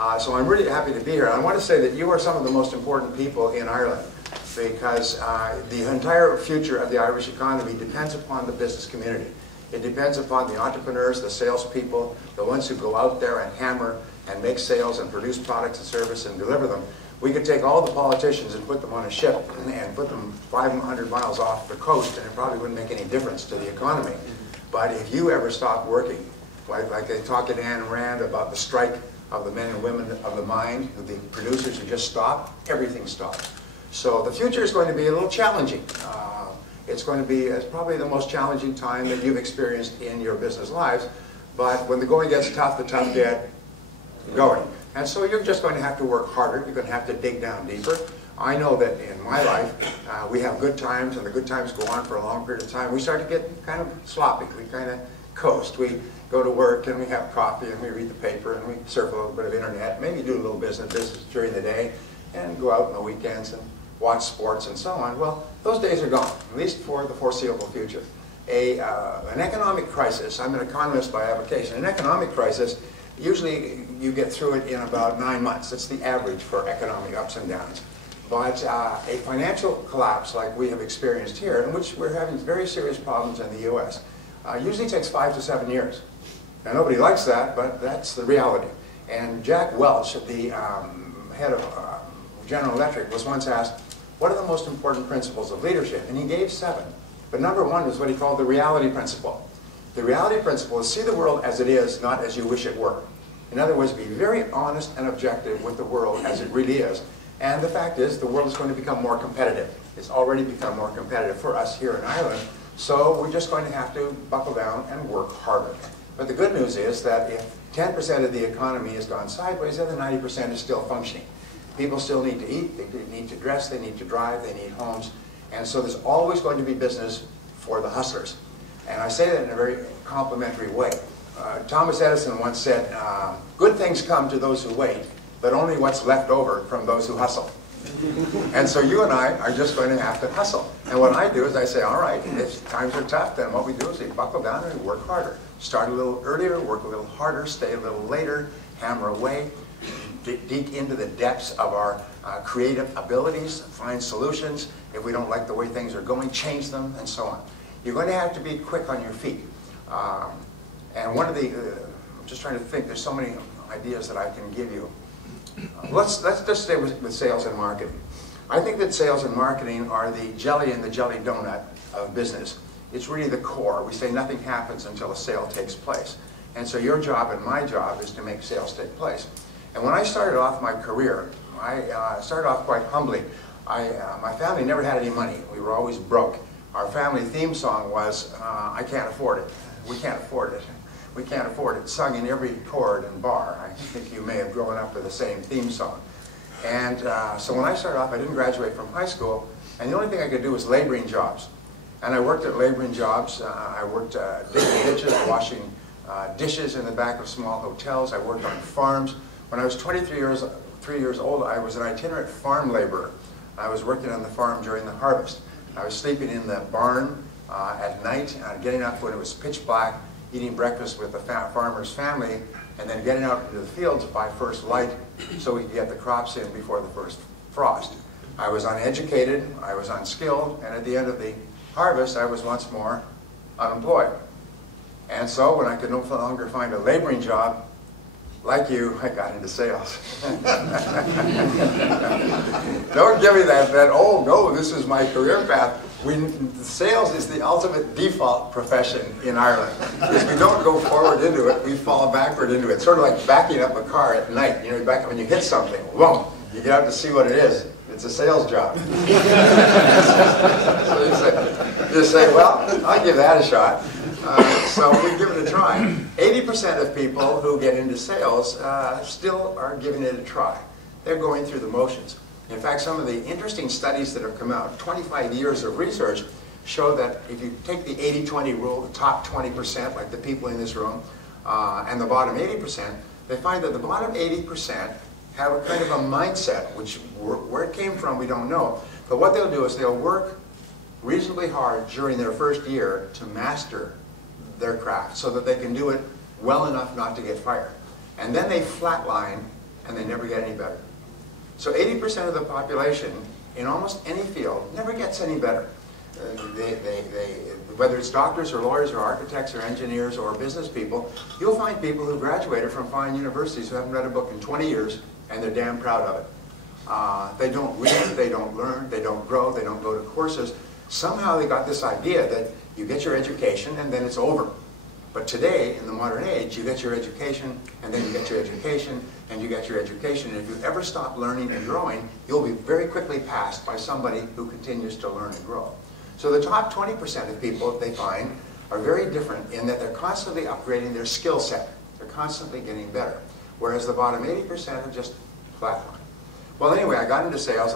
So I'm really happy to be here. I want to say that you are some of the most important people in Ireland, because the entire future of the Irish economy depends upon the business community. It depends upon the entrepreneurs, the salespeople, the ones who go out there and hammer and make sales and produce products and service and deliver them. We could take all the politicians and put them on a ship and put them 500 miles off the coast, and it probably wouldn't make any difference to the economy. But if you ever stop working, like they talk in Ayn Rand about the strike of the men and women of the mind, the producers who just stop, everything stops. So the future is going to be a little challenging. It's going to be probably the most challenging time that you've experienced in your business lives. But when the going gets tough, the tough get going. And so you're just going to have to work harder. You're going to have to dig down deeper. I know that in my life, we have good times, and the good times go on for a long period of time. We start to get kind of sloppy. We kind of coast. We go to work, and we have coffee, and we read the paper, and we surf a little bit of internet, maybe do a little business during the day, and go out on the weekends and watch sports and so on. Well, those days are gone, at least for the foreseeable future. An economic crisis, I'm an economist by avocation, an economic crisis, usually you get through it in about 9 months. That's the average for economic ups and downs. But a financial collapse like we have experienced here, in which we're having very serious problems in the US, usually takes 5 to 7 years. Now, nobody likes that, but that's the reality. And Jack Welch, the head of General Electric, was once asked, what are the most important principles of leadership? And he gave 7. But number 1 was what he called the reality principle. The reality principle is see the world as it is, not as you wish it were. In other words, be very honest and objective with the world as it really is. And the fact is, the world is going to become more competitive. It's already become more competitive for us here in Ireland. So we're just going to have to buckle down and work harder. But the good news is that if 10% of the economy has gone sideways, the other 90% is still functioning. People still need to eat, they need to dress, they need to drive, they need homes. And so there's always going to be business for the hustlers. And I say that in a very complimentary way. Thomas Edison once said, good things come to those who wait, but only what's left over from those who hustle. And so you and I are just going to have to hustle. And what I do is I say, all right, if times are tough, then what we do is we buckle down and we work harder. Start a little earlier, work a little harder, stay a little later, hammer away, dig into the depths of our creative abilities, find solutions. If we don't like the way things are going, change them, and so on. You're going to have to be quick on your feet. And one of the, I'm just trying to think, there's so many ideas that I can give you. Let's just stay with sales and marketing. I think that sales and marketing are the jelly in the jelly donut of business. It's really the core. We say nothing happens until a sale takes place. And so your job and my job is to make sales take place. And when I started off my career, I started off quite humbly. My family never had any money. We were always broke. Our family theme song was, I can't afford it. We can't afford it. We can't afford it. Sung in every chord and bar. I think you may have grown up with the same theme song. And so when I started off, I didn't graduate from high school, and the only thing I could do was laboring jobs. And I worked at laboring jobs. I worked digging ditches, washing dishes in the back of small hotels. I worked on farms. When I was 23 years old, I was an itinerant farm laborer. I was working on the farm during the harvest. I was sleeping in the barn at night, getting up when it was pitch black, eating breakfast with the farmer's family, and then getting out into the fields by first light so we could get the crops in before the first frost. I was uneducated, I was unskilled, and at the end of the harvest, I was once more unemployed. And so when I could no longer find a laboring job, like you, I got into sales. Don't give me that, oh no, this is my career path. Sales is the ultimate default profession in Ireland. If we don't go forward into it, we fall backward into it. Sort of like backing up a car at night. You know, you back up when you hit something, boom, you get out to see what it is. It's a sales job. So you say, well, I'll give that a shot. So we give it a try. 80% of people who get into sales still are giving it a try. They're going through the motions. In fact, some of the interesting studies that have come out, 25 years of research, show that if you take the 80-20 rule, the top 20%, like the people in this room, and the bottom 80%, they find that the bottom 80% have a kind of a mindset, which where it came from we don't know. But what they'll do is they'll work reasonably hard during their first year to master their craft so that they can do it well enough not to get fired. And then they flatline and they never get any better. So 80% of the population in almost any field never gets any better. Whether it's doctors or lawyers or architects or engineers or business people, you'll find people who graduated from fine universities who haven't read a book in 20 years, and they're damn proud of it. They don't read, they don't learn, they don't grow, they don't go to courses. Somehow they got this idea that you get your education and then it's over. But today, in the modern age, you get your education, and then you get your education, and you get your education. And if you ever stop learning and growing, you'll be very quickly passed by somebody who continues to learn and grow. So the top 20% of people, they find, are very different in that they're constantly upgrading their skill set. They're constantly getting better. Whereas the bottom 80% are just flatline. Well, anyway, I got into sales.